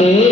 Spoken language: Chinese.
Thế